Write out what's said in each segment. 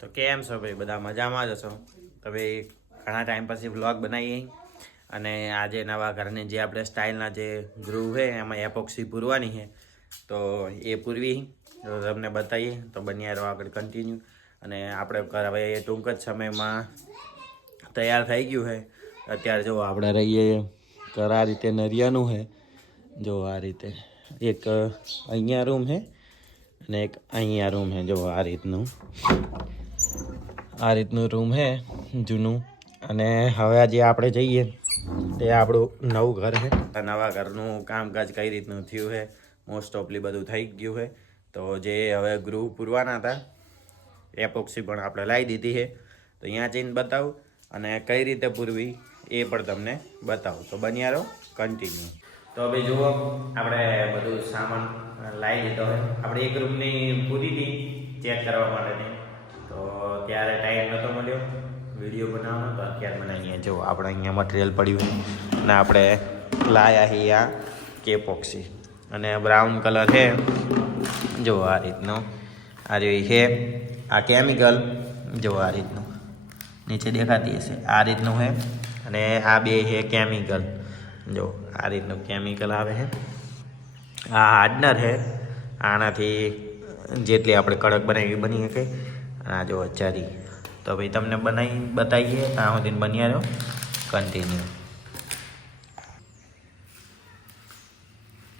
તો કેમ છો ભાઈ? બધા મજામાં જ છો તો ભાઈ, ઘણા ટાઈમ પછી વ્લોગ બનાવીએ. અને આજે નવા ઘરની જે આપણે સ્ટાઇલના જે ગૃહ છે, એમાં એપોક્સી પૂરવાની છે, તો એ પૂરવી. તો તમને બતાવીએ. તો બન્યા રહો આગળ કન્ટિન્યુ અને આપણે ઘર હવે ટૂંક જ સમયમાં તૈયાર થઈ ગયું છે. અત્યારે જો આપણે રહીએ ઘર, આ રીતે નરિયાનું છે. જો આ રીતે એક અહીંયા રૂમ છે અને એક અહીંયા રૂમ છે. જો આ રીતનું. આ રીતનું રૂમ છે જૂનું. અને હવે આજે આપણે જઈએ. તે આપણું નવું ઘર છે નવા ઘરનું કામકાજ કઈ રીતનું થયું છે મોસ્ટ ઓફલી બધું થઈ ગયું છે તો જે હવે ગૃહ પૂરવાના હતા, એપોક્સી પણ આપણે લાવી દીધી છે તો અહીંયા જઈને બતાવું અને કઈ રીતે પૂરવી એ પણ તમને બતાવું. તો બન્યા રહો કન્ટિન્યુ તો હવે જુઓ, આપણે બધું સામાન લાવી દીધો હોય આપણે એક રૂમની પૂરી હતી ચેક કરવા માટેની ત્યારે ટાઈમ નહોતો મળ્યો. વીડિયો બનાવવાનો તો અત્યારે અહીંયા જો, આપણે અહીંયા મટીરિયલ પડ્યું ને આપણે લાયા આ કેપોક્સી અને બ્રાઉન કલર છે. જો આ રીતનો. આ રહ્યો છે, આ કેમિકલ જો આ રીતનું. નીચે દેખાતી હશે. આ રીતનું છે. અને આ બે છે કેમિકલ જો, આ રીતનું કેમિકલ આવે છે. આ હાર્ડનર છે. આનાથી જેટલી આપણે કડક બનાવી બની શકે આ જો અચારી તો ભાઈ તમને બનાવી બતાવીએ. ત્યાં સુધી બન્યા રહ્યો કન્ટિન્યુ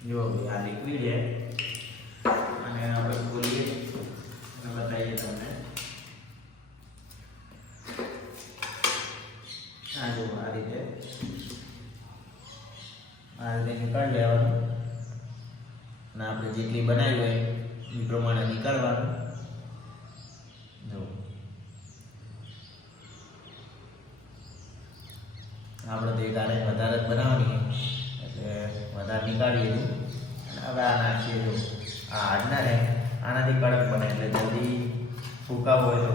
જો આ લિક્વિડ છે. અને આપણે ખોલીએ અને બતાવીએ તમને. આ જો, આ રીતે. આ રીતે નીકાળી લેવાનું. અને આપણે જેટલી બનાવી હોય એ પ્રમાણે નીકાળવાનું જો આપણે તો એક વધારે જ બનાવવાની એટલે વધારે નીકાળીએ અને હવે આ નાખીએ જો આ હાડના ને આનાથી કડક બને એટલે જલ્દી ફૂકા હોય તો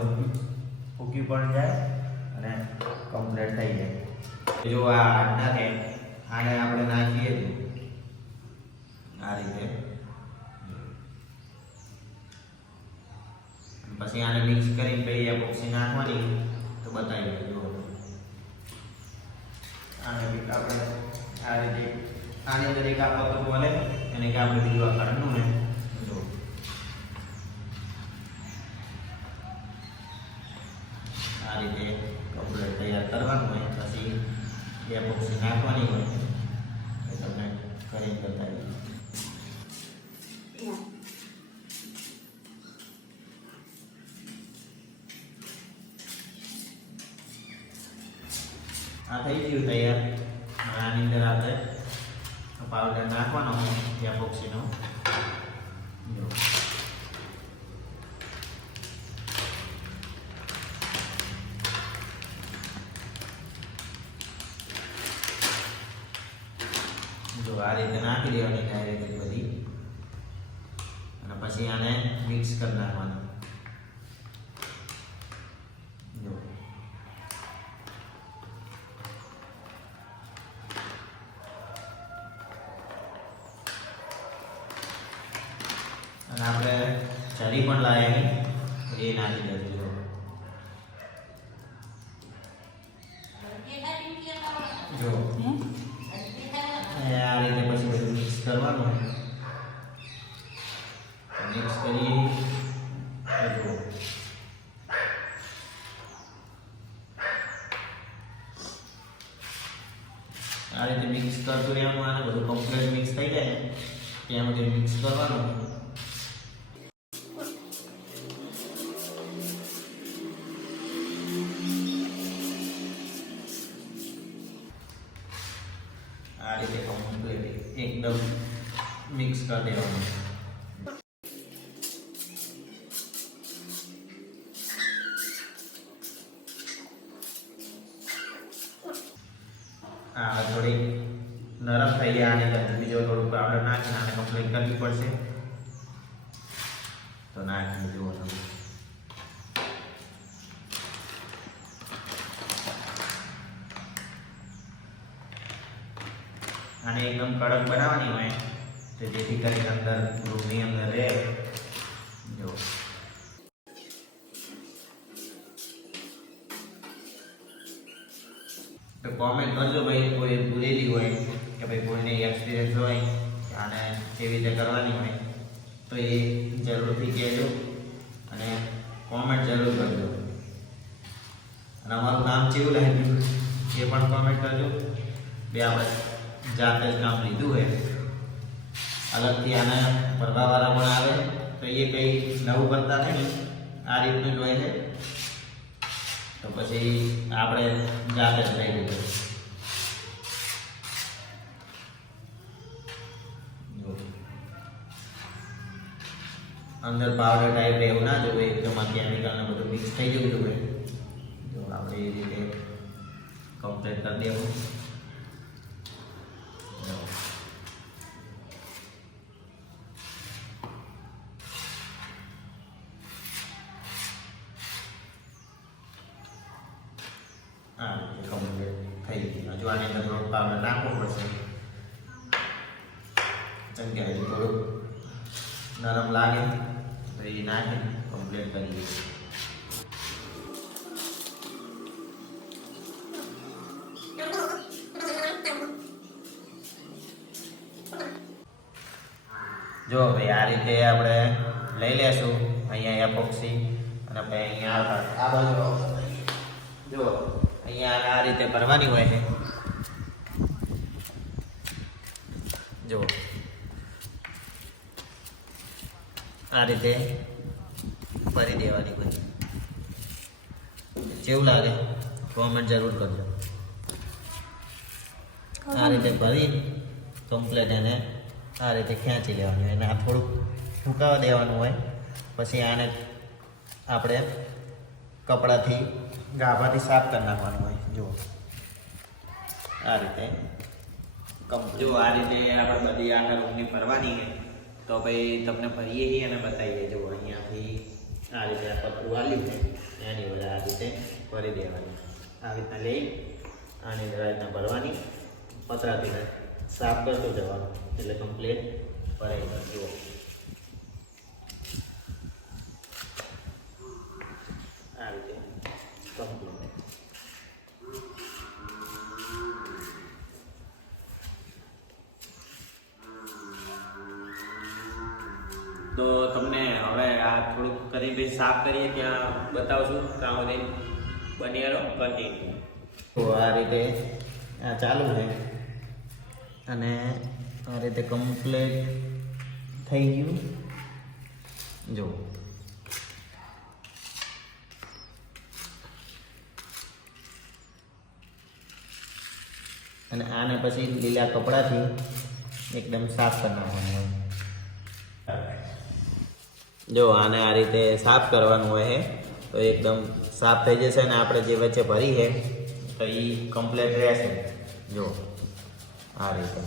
ફૂકી પણ જાય અને કમ્પ્લીટ થઈ જાય. જો આ હાડના ને આને આપણે નાખીએ છીએ આ રીતે. પછી આને મિક્સ કરીને પછી એપોક્સી નાખવાની તો બતાવી જો આને એક આપણે આ રીતે આની અંદર એક આ પતરું બોલે અને એક આપણે બીજું આ રીતે કપડે તૈયાર કરવાનું હોય, પછી એપોક્સી નાખવાની હોય તમને કરીને બતાવી આ થઈ ગયું તૈયાર હવે આની અંદર આપણે પાવડર નાખવાનો ત્યાં જો જો આ રીતે નાખી દેવાની ડાયરેક્ટ બધી અને પછી આને મિક્સ કરી નાખવાનું અને આપણે ચરી પણ લાવી એ નાખી દેજો જો. અને આ રીતે પછી બધું મિક્સ કરવાનું મિક્સ કરી આ રીતે મિક્સ કરતું રહેવાનું આને બધું કમ્પ્લીટ મિક્સ થઈ જાય. ત્યાં સુધી મિક્સ કરવાનું. એકદમ મિક્સ કરી દેવાનું આ થોડી નરમ થઈ ગયા અને અંદર બીજો થોડુંક પાવડર નાખીને આને કમ્પ્લીટ કરવી પડશે. તો નાખી જુઓ આને એકદમ કડક બનાવવાની હોય, તો જેથી કરીને અંદર રૂમની અંદર રહે. જો. કોમેન્ટ કરજો ભાઈ, કોઈ ભૂલેલી હોય કે ભાઈ કોઈને એક્સપિરિયન્સ હોય આને કેવી રીતે કરવાની હોય, તો એ જરૂરથી કહેજો અને કોમેન્ટ જરૂર કરજો. અને અમારું નામ કેવું લાગ્યું? એ પણ કોમેન્ટ કરજો. બે આ બધા જાતે જ કામ લીધું હોય અલગથી આના ભરવાવાળા પણ આવે તો એ કંઈ નવું કરતા નહીં આ રીતનું જોઈએ છે તો પછી આપણે જાતે જ લઈ લીધું જો. અંદર પાવડર ટાઈપ એવું ના જોવે એકદમ આ કેમિકલ ને બધું મિક્સ થઈ જવું જોઈએ। જો આપણે એ રીતે કમ્પ્લીટ કરી દેવું જો. આ રીતે કમ્પ્લીટ હજુ આની અંદર થોડોક પાવડર નાખવો પડશે. હજી થોડુંક નરમ લાગે, તો એ નાખી કરી દઈશું જો ભાઈ, આ રીતે આપણે લઈ લેશું. અહીંયા એપોક્સી અને પછી અહીંયા આ બાજુ જો, અહીંયા આ રીતે ભરવાની હોય છે જો આ રીતે ભરી દેવાની પછી જેવું લાગે કોમેન્ટ જરૂર કરજો. આ રીતે ભરી કમ્પ્લેટ એને આ રીતે ખેંચી લેવાનું. એને આ થોડુંક ફૂંકાવા દેવાનું હોય, પછી આને આપણે કપડાથી ગાભાથી સાફ કરી નાખવાનું હોય. જુઓ. આ રીતે જો આ રીતે આપણે બધી આખા રૂમની ફરવાની છે તો ભાઈ તમને ફરીએ છીએ અને બતાવીએ જો અહીંયાથી આ રીતે આ પતરું આલ્યું છે. એની વડે આ રીતે ભરી દેવાની. આ રીતના લઈ આની આ રીતના ભરવાની. પતરાથી સાફ કરતું જવાનું. એટલે કમ્પ્લીટ ભરાઈ જુઓ. તો તમને હવે આ થોડુંક કરી બી સાફ કરીએ ત્યાં બતાવશું? ત્યાં સુધી બની કન્ટિન્યુ તો આ રીતે આ ચાલુ છે. અને આ રીતે કમ્પ્લીટ થઈ ગયું. જો. અને આને પછી લીલા કપડાથી એકદમ સાફ કરી નાખવાનું જો આને આ રીતે સાફ કરવાનું હોય તો એકદમ સાફ થઈ જશે અને આપણે જે વચ્ચે ભરી છે તો એ કમ્પ્લેટ રહેશે. જો આ રીતે.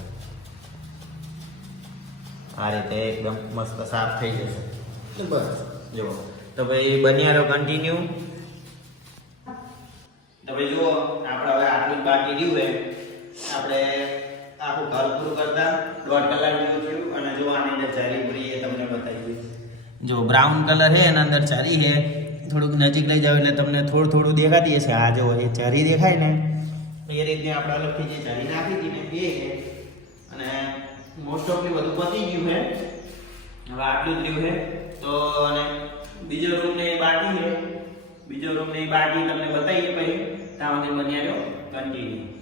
આ રીતે એકદમ મસ્ત સાફ થઈ જશે. બસ. જો તો ભાઈ બન્યા રહો કન્ટિન્યુ તો ભાઈ જુઓ આપણે હવે આટલું જ બાકી રહ્યું છે આપણે આખું ઘર પૂરું કરતા દોઢ કલાક જેવું થયું અને જો આની અંદર ચારી પૂરી એ તમને બતાવી જો બ્રાઉન કલર છે એના અંદર ચરી છે થોડુંક નજીક લઈ જાવ એટલે તમને થોડું થોડું દેખાતી હશે. આ જો એ ચરી દેખાય ને એ રીતે આપણે અલગથી જે ચરી નાખી હતી ને એ અને મોસ્ટ ઓફલી બધું પતી ગયું છે હવે આટલું જ રહ્યું છે તો અને બીજો રૂમ ને બાકી છે બીજો રૂમ ને બાકી તમને બતાવીએ પછી. ત્યાં સુધી બન્યા રહ્યો કન્ટિન્યુ